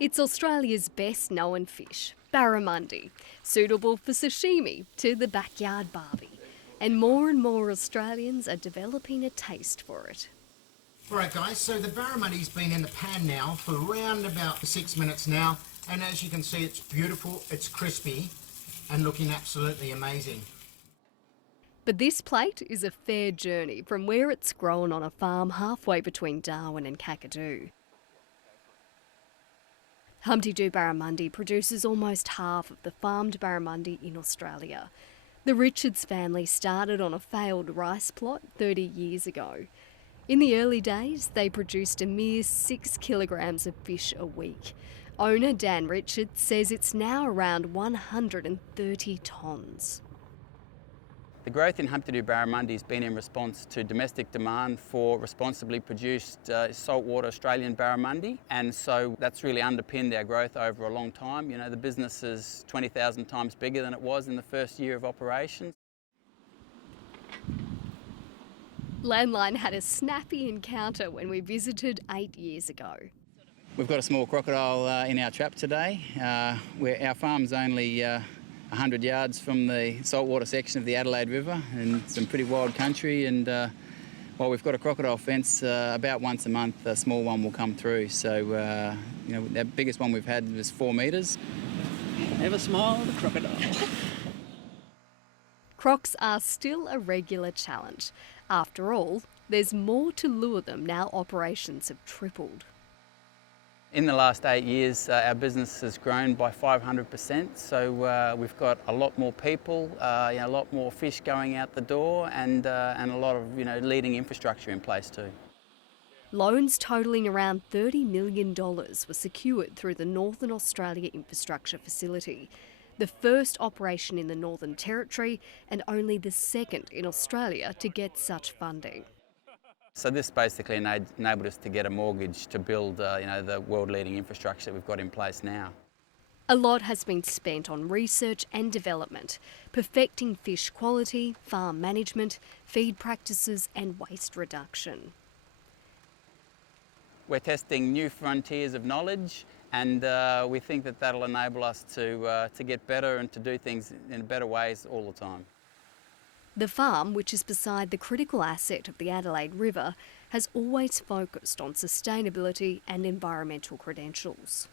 It's Australia's best known fish, barramundi, suitable for sashimi to the backyard barbie. And more Australians are developing a taste for it. Alright guys, so the barramundi's been in the pan now for around about 6 minutes now, and as you can see it's beautiful, it's crispy and looking absolutely amazing. But this plate is a fair journey from where it's grown on a farm halfway between Darwin and Kakadu. Humpty Doo Barramundi produces almost half of the farmed barramundi in Australia. The Richards family started on a failed rice plot 30 years ago. In the early days, they produced a mere 6 kilograms of fish a week. Owner Dan Richards says it's now around 130 tonnes. The growth in Humpty Doo Barramundi has been in response to domestic demand for responsibly produced saltwater Australian barramundi, and so that's really underpinned our growth over a long time. You know, the business is 20,000 times bigger than it was in the first year of operation. Landline had a snappy encounter when we visited 8 years ago. We've got a small crocodile in our trap today. Our farm's only 100 yards from the saltwater section of the Adelaide River, and some pretty wild country, and while we've got a crocodile fence, about once a month a small one will come through. So you know, the biggest one we've had was 4 metres. Never smile at a crocodile. Crocs are still a regular challenge. After all, there's more to lure them now operations have tripled. In the last 8 years, our business has grown by 500%, so we've got a lot more people, a lot more fish going out the door, and a lot of leading infrastructure in place too. Loans totalling around $30 million were secured through the Northern Australia Infrastructure Facility, the first operation in the Northern Territory and only the second in Australia to get such funding. So this basically enabled us to get a mortgage to build the world-leading infrastructure that we've got in place now. A lot has been spent on research and development, perfecting fish quality, farm management, feed practices and waste reduction. We're testing new frontiers of knowledge, and we think that that'll enable us to get better and to do things in better ways all the time. The farm, which is beside the critical asset of the Adelaide River, has always focused on sustainability and environmental credentials.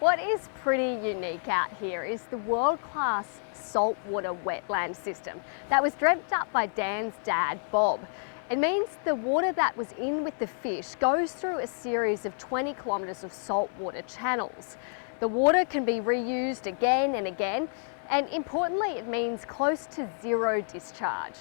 What is pretty unique out here is the world-class saltwater wetland system that was dreamt up by Dan's dad, Bob. It means the water that was in with the fish goes through a series of 20 kilometres of saltwater channels. The water can be reused again and again, and importantly, it means close to zero discharge.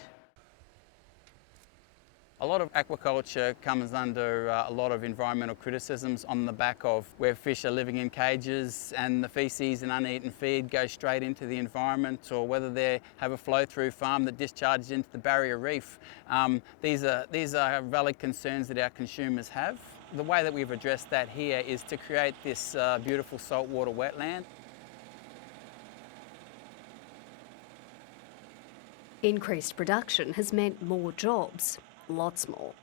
A lot of aquaculture comes under a lot of environmental criticisms on the back of where fish are living in cages and the faeces and uneaten feed go straight into the environment, or whether they have a flow-through farm that discharges into the barrier reef. These are valid concerns that our consumers have. The way that we've addressed that here is to create this beautiful saltwater wetland. Increased production has meant more jobs, lots more.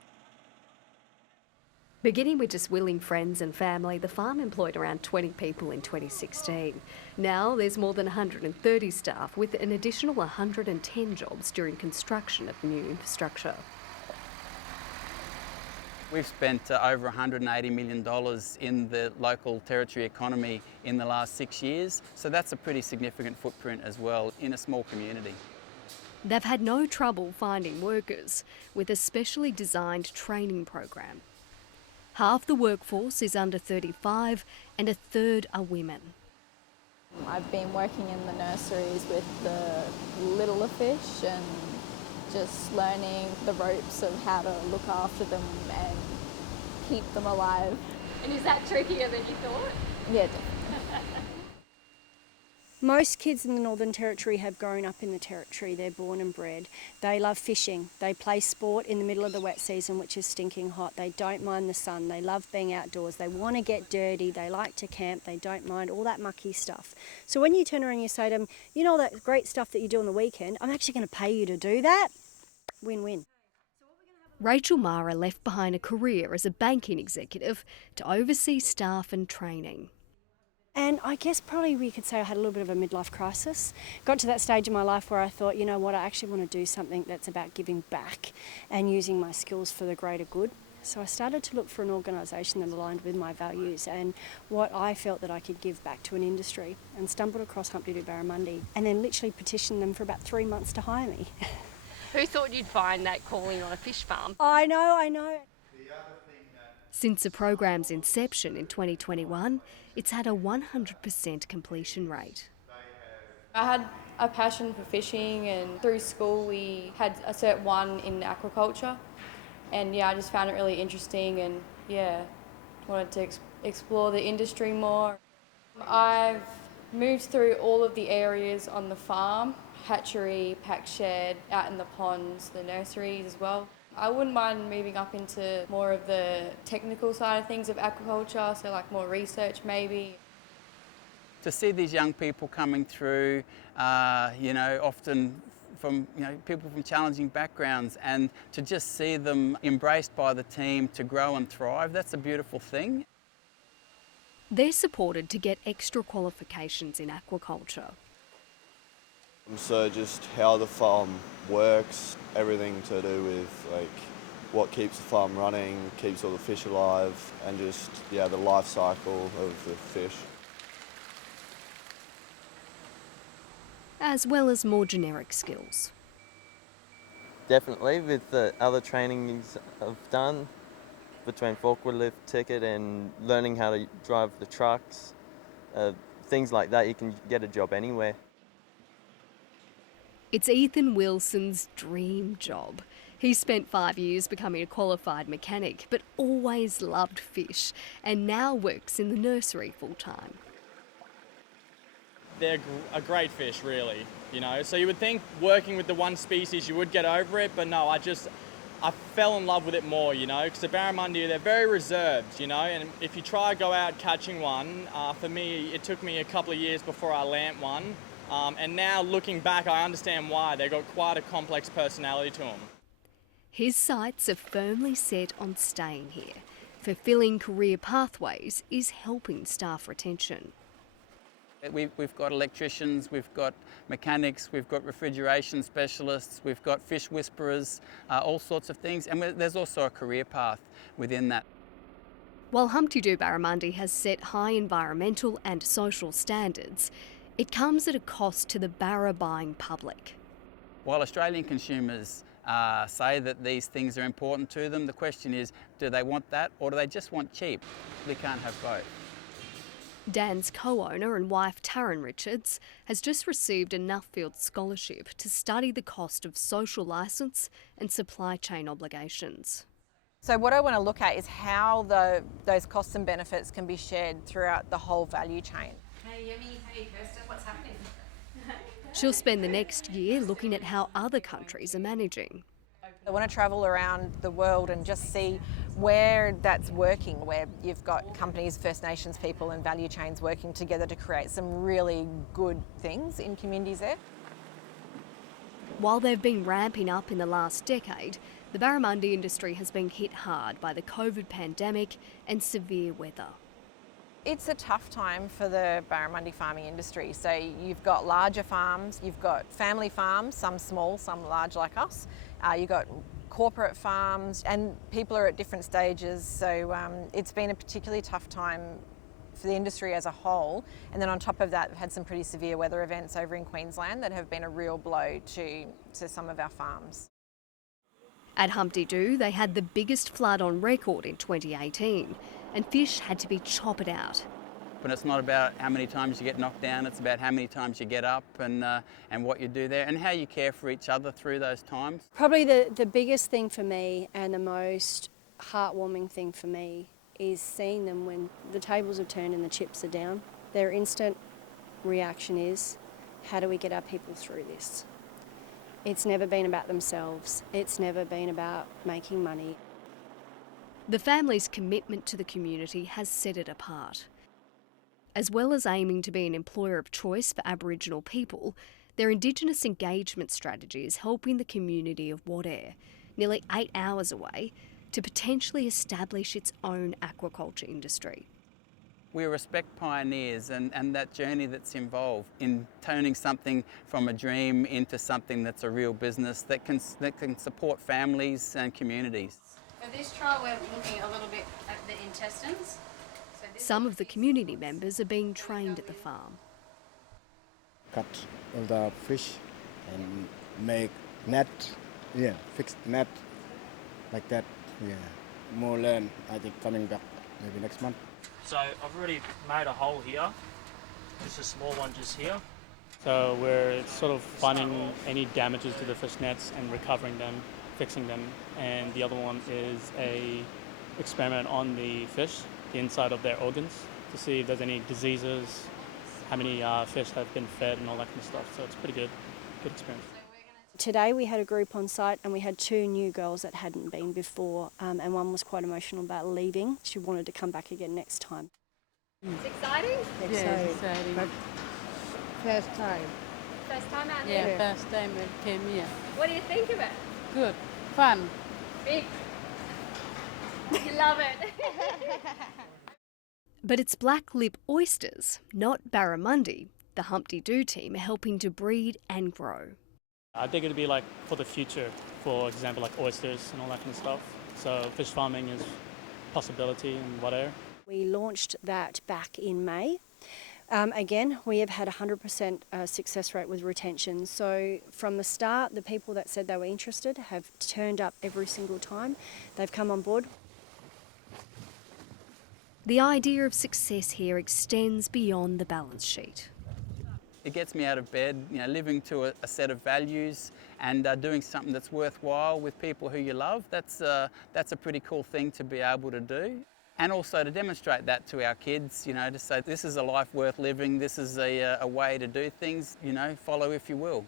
Beginning with just willing friends and family, the farm employed around 20 people in 2016. Now there's more than 130 staff, with an additional 110 jobs during construction of the new infrastructure. We've spent over $180 million in the local territory economy in the last 6 years, so that's a pretty significant footprint as well in a small community. They've had no trouble finding workers with a specially designed training program. Half the workforce is under 35 and a third are women. I've been working in the nurseries with the littler fish and just learning the ropes of how to look after them and keep them alive. And is that trickier than you thought? Yeah, definitely. Most kids in the Northern Territory have grown up in the Territory. They're born and bred. They love fishing. They play sport in the middle of the wet season, which is stinking hot. They don't mind the sun. They love being outdoors. They want to get dirty. They like to camp. They don't mind all that mucky stuff. So when you turn around and you say to them, you know all that great stuff that you do on the weekend, I'm actually going to pay you to do that? Win-win. Rachel Mara left behind a career as a banking executive to oversee staff and training. And I guess probably we could say I had a little bit of a midlife crisis. Got to that stage in my life where I thought, you know what, I actually want to do something that's about giving back and using my skills for the greater good. So I started to look for an organisation that aligned with my values and what I felt that I could give back to an industry, and stumbled across Humpty Doo Barramundi and then literally petitioned them for about 3 months to hire me. Who thought you'd find that calling on a fish farm? I know. Since the program's inception in 2021, it's had a 100% completion rate. I had a passion for fishing, and through school we had a Cert 1 in aquaculture, and I just found it really interesting, and wanted to explore the industry more. I've moved through all of the areas on the farm: hatchery, pack shed, out in the ponds, the nurseries as well. I wouldn't mind moving up into more of the technical side of things of aquaculture, so like more research maybe. To see these young people coming through, often from people from challenging backgrounds, and to just see them embraced by the team to grow and thrive, that's a beautiful thing. They're supported to get extra qualifications in aquaculture. So just how the farm works, everything to do with what keeps the farm running, keeps all the fish alive, and just the life cycle of the fish. As well as more generic skills. Definitely, with the other trainings I've done, between forklift ticket and learning how to drive the trucks, things like that, you can get a job anywhere. It's Ethan Wilson's dream job. He spent 5 years becoming a qualified mechanic, but always loved fish, and now works in the nursery full-time. They're a great fish, really, So you would think working with the one species you would get over it, but no, I fell in love with it more, because the barramundi, they're very reserved, and if you try to go out catching one, for me, it took me a couple of years before I landed one. And now looking back, I understand why. They've got quite a complex personality to them. His sights are firmly set on staying here. Fulfilling career pathways is helping staff retention. We've got electricians, we've got mechanics, we've got refrigeration specialists, we've got fish whisperers, all sorts of things. And there's also a career path within that. While Humpty Doo Barramundi has set high environmental and social standards, it comes at a cost to the barra buying public. While Australian consumers say that these things are important to them, the question is, do they want that or do they just want cheap? They can't have both. Dan's co-owner and wife Taryn Richards has just received a Nuffield scholarship to study the cost of social licence and supply chain obligations. So what I want to look at is how those costs and benefits can be shared throughout the whole value chain. Hey Yemi, hey Kirsten, what's happening? She'll spend the next year looking at how other countries are managing. I want to travel around the world and just see where that's working, where you've got companies, First Nations people and value chains working together to create some really good things in communities there. While they've been ramping up in the last decade, the barramundi industry has been hit hard by the COVID pandemic and severe weather. It's a tough time for the barramundi farming industry. So you've got larger farms, you've got family farms, some small, some large like us. You've got corporate farms, and people are at different stages. So it's been a particularly tough time for the industry as a whole. And then on top of that, we've had some pretty severe weather events over in Queensland that have been a real blow to some of our farms. At Humpty Doo, they had the biggest flood on record in 2018, and fish had to be chopped out. But it's not about how many times you get knocked down, it's about how many times you get up and what you do there and how you care for each other through those times. Probably the biggest thing for me and the most heartwarming thing for me is seeing them when the tables have turned and the chips are down. Their instant reaction is, how do we get our people through this? It's never been about themselves. It's never been about making money. The family's commitment to the community has set it apart. As well as aiming to be an employer of choice for Aboriginal people, their Indigenous engagement strategy is helping the community of Wadair. nearly 8 hours away, to potentially establish its own aquaculture industry. We respect pioneers and that journey that's involved in turning something from a dream into something that's a real business that can support families and communities. For this trial, we're looking a little bit at the intestines. Some of the community members are being trained at the farm. Cut all the fish and make net, fix net like that. More learn, I think, coming back maybe next month. So I've already made a hole here, just a small one just here. So we're sort of finding any damages to the fish nets and recovering them, fixing them. And the other one is a experiment on the fish, the inside of their organs, to see if there's any diseases, how many fish have been fed and all that kind of stuff. So it's pretty good experience. Today we had a group on site and we had 2 new girls that hadn't been before, and one was quite emotional about leaving. She wanted to come back again next time. It's exciting? Yeah, it's exciting. But first time. First time out here? Yeah, first time I came here. What do you think of it? Good, fun. Big. You love it. But it's black lip oysters, not barramundi, the Humpty Doo team are helping to breed and grow. I think it'd be like for the future, for example, like oysters and all that kind of stuff. So fish farming is a possibility and whatever. We launched that back in May. Again, we have had 100% success rate with retention. So from the start, the people that said they were interested have turned up every single time. They've come on board. The idea of success here extends beyond the balance sheet. It gets me out of bed, living to a set of values and doing something that's worthwhile with people who you love. That's a pretty cool thing to be able to do. And also to demonstrate that to our kids, to say this is a life worth living, this is a way to do things, follow if you will.